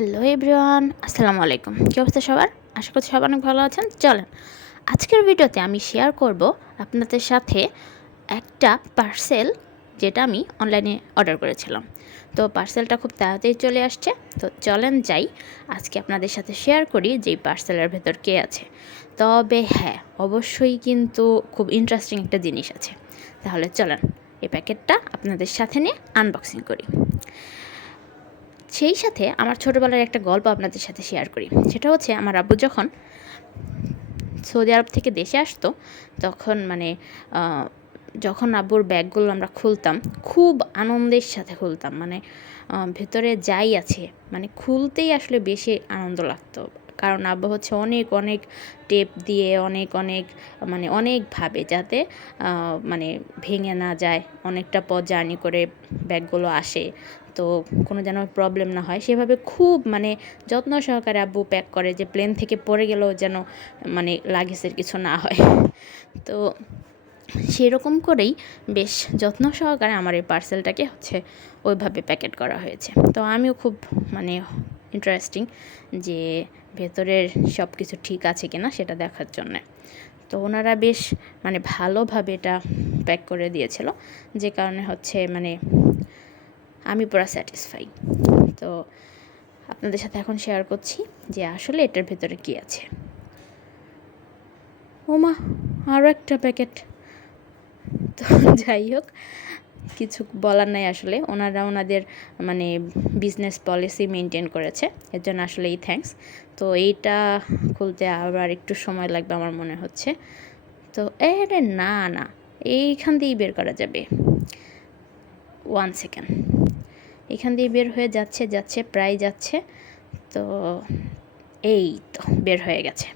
Hello everyone, আসসালামু আলাইকুম। কী অবস্থা সবার? আশা করছি সবাই অনেক ভালো আছেন। চলেন আজকের ভিডিওতে আমি শেয়ার করব আপনাদের সাথে একটা পার্সেল যেটা আমি অনলাইনে অর্ডার করেছিলাম। তো পার্সেলটা খুব তাড়াতাড়ি চলে আসছে। তো চলেন যাই আজকে আপনাদের সাথে শেয়ার করি যে পার্সেলের ভেতর কে আছে। তবে হ্যাঁ, অবশ্যই কিন্তু খুব ইন্টারেস্টিং একটা জিনিস আছে। তাহলে চলেন এই প্যাকেটটা আপনাদের সাথে নিয়ে আনবক্সিং করি। সেই সাথে আমার ছোটোবেলার একটা গল্প আপনাদের সাথে শেয়ার করি। সেটা হচ্ছে আমার আব্বু যখন সৌদি আরব থেকে দেশে আসতো তখন যখন আব্বুর ব্যাগগুলো আমরা খুলতাম খুব আনন্দের সাথে খুলতাম, ভেতরে যাই আছে খুলতেই আসলে বেশি আনন্দ লাগতো। কারণ আব্বু হচ্ছে অনেক অনেক টেপ দিয়ে অনেকভাবে যাতে ভেঙে না যায়, অনেকটা পথ জার্নি করে ব্যাগগুলো আসে, তো কোনো যেন প্রবলেম না হয় সেভাবে খুব যত্ন সহকারে আব্বু প্যাক করে, যে প্লেন থেকে পড়ে গেলেও যেন লাগেজের কিছু না হয়। তো সেরকম করেই বেশ যত্ন সহকারে আমার এই পার্সেলটাকে ওইভাবে প্যাকেট করা হয়েছে। তো আমিও খুব ইন্টারেস্টিং যে ভেতরের সব কিছু ঠিক আছে কিনা সেটা দেখার জন্যে। তো ওনারা বেশ ভালোভাবে এটা প্যাক করে দিয়েছিল, যে কারণে আমি পুরো স্যাটিসফাই। তো আপনাদের সাথে এখন শেয়ার করছি যে আসলে এটার ভেতরে কী আছে। ওমা, আরও একটা প্যাকেট। তো যাই হোক, কিছু বলার নাই, আসলে ওনারা ওনাদের বিজনেস পলিসি মেনটেন করেছে, এর জন্য আসলেই থ্যাঙ্কস। তো এইটা খুলতে আবার একটু সময় লাগবে আমার মনে হচ্ছে। তো আরে না না, এইখান দিয়েই বের করা যাবে। 1 সেকেন্ড, এখান দিয়ে বের হয়ে যাচ্ছে প্রায় যাচ্ছে। তো এই তো বের হয়ে গেছে।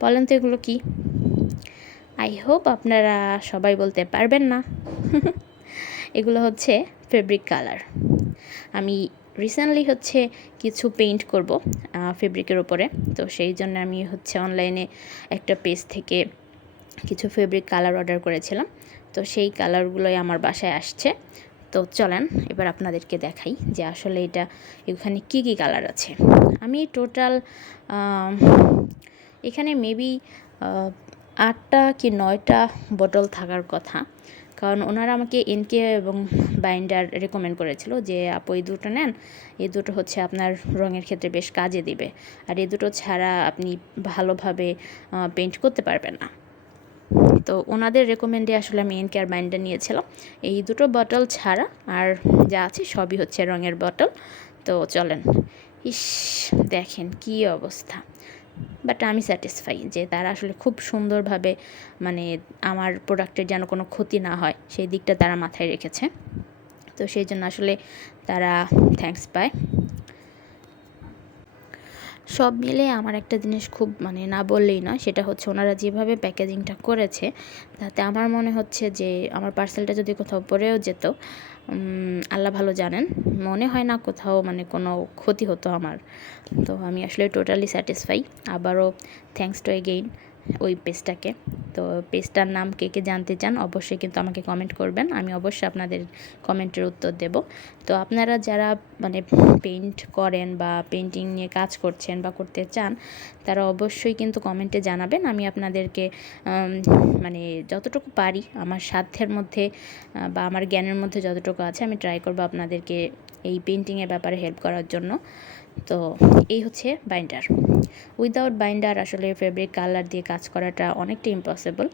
বলেন তো এগুলো কি? আই হোপ আপনারা সবাই বলতে পারবেন না। এগুলো হচ্ছে ফেব্রিক কালার। আমি রিসেন্টলি কিছু পেইন্ট করব ফেব্রিকের ওপরে। তো সেই জন্য আমি অনলাইনে একটা পেজ থেকে কিছু ফেব্রিক কালার অর্ডার করেছিলাম। তো সেই কালারগুলোই আমার বাসায় আসছে। তো চলেন এবার আপনাদেরকে দেখাই যে আসলে এখানে কি কি কালার আছে। আমি টোটাল এখানে মেবি 8টা কি 9টা বোতল থাকার কথা, কারণ ওনারা আমাকে এনকে এবং বাইন্ডার রেকমেন্ড করেছিল যে আপু এই দুটো নেন, এই দুটো আপনার রঙের ক্ষেত্রে বেশ কাজে দিবে, আর এই দুটো ছাড়া আপনি ভালোভাবে পেইন্ট করতে পারবেন না। তো ওনাদের রেকমেন্ডে আসলে আমি এনকে আর বাইন্ডার নিয়েছিলাম। এই দুটো বটল ছাড়া আর যা আছে সবই রঙের বটল। তো চলেন, ইস দেখেন কি অবস্থা। বাট আমি স্যাটিসফাই যে তারা আসলে খুব সুন্দরভাবে আমার প্রোডাক্টের যেন কোনো ক্ষতি না হয় সেই দিকটা তারা মাথায় রেখেছে। তো সেই জন্য আসলে তারা থ্যাঙ্কস পায়। সব মিলে আমার একটা জিনিস খুব না বললেই নয়, সেটা ওনারা যেভাবে প্যাকেজিংটা করেছে তাতে আমার মনে হচ্ছে যে আমার পার্সেলটা যদি কোথাও পড়েও যেত, আল্লাহ ভালো জানেন, মনে হয় না কোথাও কোনো ক্ষতি হতো আমার। তো আমি আসলে টোটালি স্যাটিসফাই। আবারও থ্যাঙ্কস টু এগেইন ওই পেজটাকে। তো পেজটার নাম কে কে জানতে চান অবশ্যই কিন্তু আমাকে কমেন্ট করবেন, আমি অবশ্যই আপনাদের কমেন্টের উত্তর দেব। তো আপনারা যারা পেইন্ট করেন বা পেইন্টিং নিয়ে কাজ করছেন বা করতে চান, তারা অবশ্যই কিন্তু কমেন্টে জানাবেন। আমি আপনাদেরকে যতটুকু পারি আমার সাধ্যের মধ্যে বা আমার জ্ঞানের মধ্যে যতটুকু আছে আমি ট্রাই করব আপনাদেরকে এই পেইন্টিংয়ের ব্যাপারে হেল্প করার জন্য। তো এই বাইন্ডার। উইদাউট বাইন্ডার আসলে ফেব্রিক কালার দিয়ে কাজ করাটা অনেকটা ইম্পসিবল।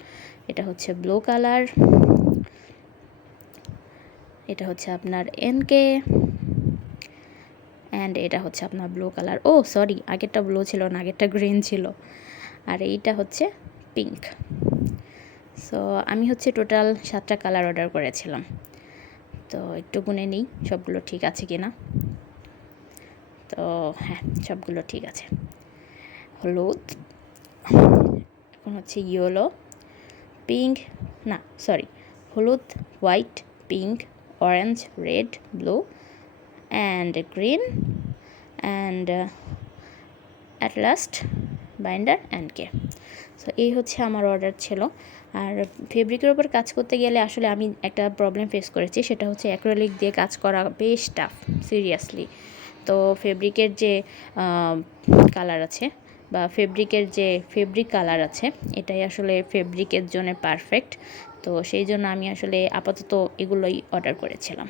এটা ব্লু কালার, এটা আপনার এনকে, অ্যান্ড এটা আপনার ব্লু কালার। ও সরি, আগেরটা ব্লু ছিল না, আগেরটা গ্রিন ছিল, আর এইটা পিঙ্ক। সো আমি টোটাল 7টা কালার অর্ডার করেছিলাম। তো একটু গুনে নিই সবগুলো ঠিক আছে কি না। তো হ্যাঁ, সবগুলো ঠিক আছে। হলুদ, এখন ইয়েলো, পিঙ্ক, না সরি, হলুদ, white, pink, orange, red, blue and green and at last binder and K. So এই আমার অর্ডার ছিল। আর ফেব্রিকের ওপর কাজ করতে গেলে আসলে আমি একটা প্রবলেম ফেস করেছি, সেটা অ্যাক্রিলিক দিয়ে কাজ করা বেশ টাফ, সিরিয়াসলি। তো ফেব্রিকের যে কালার আছে বা ফেব্রিকের যে ফেব্রিক কালার আছে এটাই আসলে ফেব্রিকের জন্য পারফেক্ট। তো সেই জন্য আমি আসলে আপাতত এগুলোই অর্ডার করেছিলাম।